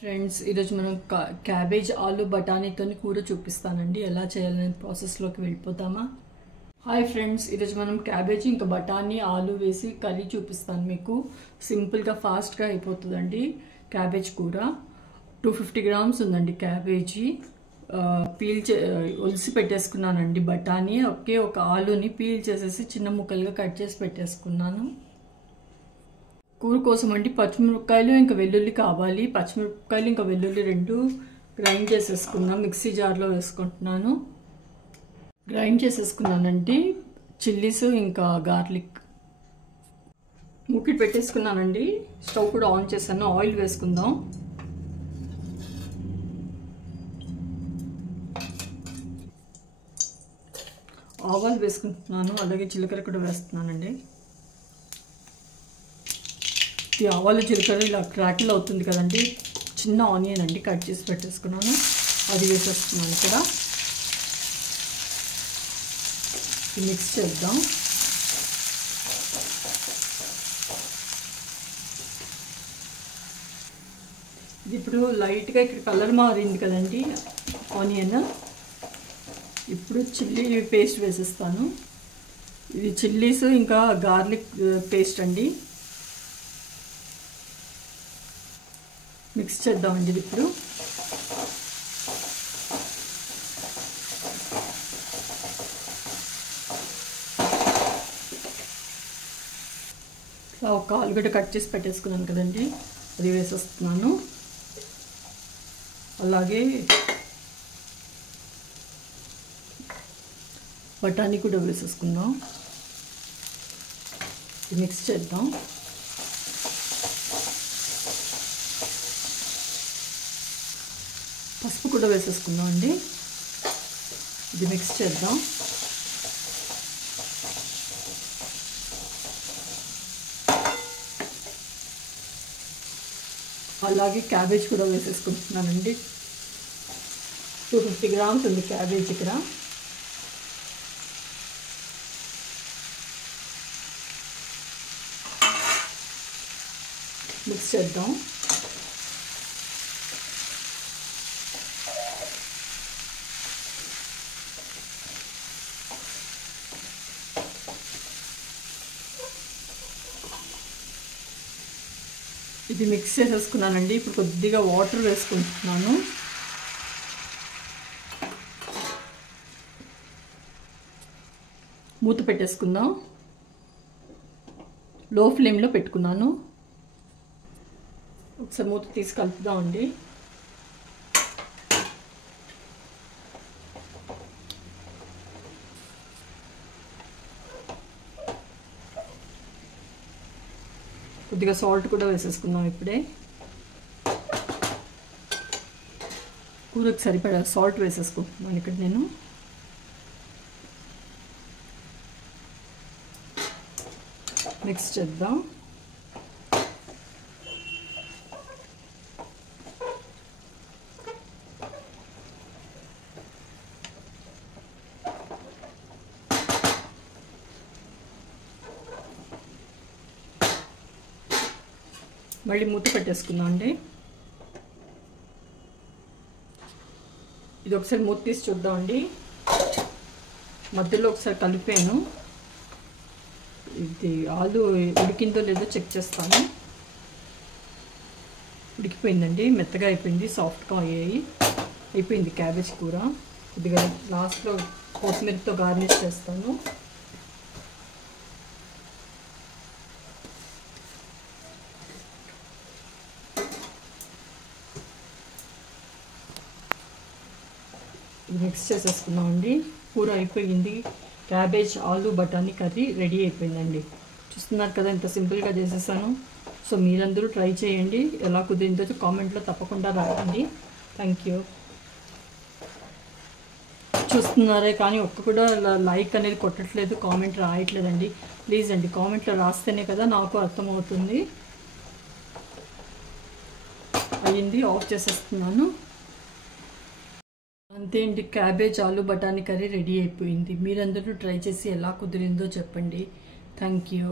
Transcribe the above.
Friends ఈరోజు మనం cabbage ఆలు బఠానీతో కూర చూపిస్తానండి. ఎలా చేయాలనే ప్రాసెస్లోకి వెళ్ళిపోతామా? హాయ్ ఫ్రెండ్స్, ఈరోజు మనం క్యాబేజీ ఇంకా బఠానీ ఆలు వేసి కర్రీ చూపిస్తాను. మీకు సింపుల్గా ఫాస్ట్గా అయిపోతుందండి క్యాబేజ్ కూర. 250 గ్రామ్స్ ఉందండి క్యాబేజీ. ఒలిసి పెట్టేసుకున్నానండి. బఠానీ ఒక ఆలుని పీల్ చేసేసి చిన్న ముక్కలుగా కట్ చేసి పెట్టేసుకున్నాను. కూర కోసం అండి పచ్చిమిరపకాయలు ఇంకా వెల్లుల్లి కావాలి. పచ్చిమిరపకాయలు ఇంకా వెల్లుల్లి రెండు గ్రైండ్ చేసేసుకున్నాం. మిక్సీ జార్లో వేసుకుంటున్నాను. గ్రైండ్ చేసేసుకున్నానండి. చిల్లీస్ ఇంకా గార్లిక్ మూకిడి పెట్టేసుకున్నానండి. స్టవ్ కూడా ఆన్ చేశాను. ఆయిల్ వేసుకుందాం. ఆవాలు వేసుకుంటున్నాను. అలాగే జీలకర్ర కూడా వేస్తున్నానండి. ఈ ఆవాలు జీలకర్ర ఇలా క్రాకిల్ అవుతుంది కదండి. చిన్న ఆనియన్ అండి కట్ చేసి పెట్టేసుకున్నాను. అది వేసేస్తున్నాను ఇక్కడ. మిక్స్ చేద్దాం. ఇది ఇప్పుడు లైట్గా ఇక్కడ కలర్ మారింది కదండి ఆనియన్. ఇప్పుడు చిల్లీ పేస్ట్ వేసేస్తాను. ఇది చిల్లీస్ ఇంకా గార్లిక్ పేస్ట్ అండి. మిక్స్ చేద్దామండి ఇది ఇప్పుడు. ఒక ఆలుగడ్డ కట్ చేసి పెట్టేసుకున్నాను కదండి, అది వేసేస్తున్నాను. అలాగే బఠానీ కూడా వేసేసుకుందాం. మిక్స్ చేద్దాం. పసుపు కూడా వేసేసుకుందాం అండి. ఇది మిక్స్ చేద్దాం. అలాగే క్యాబేజ్ కూడా వేసేసుకుంటున్నానండి. 250 గ్రామ్స్ ఉంది క్యాబేజ్ ఇక్కడ. మిక్స్ చేద్దాం. ఇది మిక్స్ చేసేసుకున్నానండి. ఇప్పుడు కొద్దిగా వాటర్ వేసుకుంటున్నాను. మూత పెట్టేసుకుందాం. లో ఫ్లేమ్లో పెట్టుకున్నాను. ఒకసారి మూత తీసి కలుపుదామండి. కొద్దిగా సాల్ట్ కూడా వేసేసుకుందాం. ఇప్పుడే కూరకు సరిపడా సాల్ట్ వేసేసుకుంటున్నాను ఇక్కడ నేను. మిక్స్ చేద్దాం. మళ్ళీ మూత పెట్టేసుకుందాం అండి. ఇది ఒకసారి మూత తీసి చూద్దామండి. మధ్యలో ఒకసారి కలిపాను. ఇది ఆలు ఉడికిందో లేదో చెక్ చేస్తాను. ఉడికిపోయిందండి. మెత్తగా అయిపోయింది. సాఫ్ట్గా అయిపోయింది క్యాబేజ్ కూర. కొద్దిగా లాస్ట్లో కొత్తిమీరతో గార్నిష్ చేస్తాను. మిక్స్ చేసేసుకున్నామండి. కూర అయిపోయింది. క్యాబేజ్ ఆలు బఠానీ కర్రీ రెడీ అయిపోయిందండి. చూస్తున్నారు కదా ఎంత సింపుల్గా చేసేసాను. సో మీరందరూ ట్రై చేయండి. ఎలా కుదిరిందో కామెంట్లో తప్పకుండా రాయండి. Thank you. చూస్తున్నారే కానీ ఒక్క కూడా లైక్ అనేది కొట్టట్లేదు, కామెంట్ రాయట్లేదండి. ప్లీజ్ అండి, కామెంట్లో రాస్తేనే కదా నాకు అర్థమవుతుంది. అయ్యింది. ఆఫ్ చేసేస్తున్నాను. అంతే అండి. క్యాబేజ్ ఆలు బఠానీ కర్రీ రెడీ అయిపోయింది. మీరందరూ ట్రై చేసి ఎలా కుదిరిందో చెప్పండి. Thank you.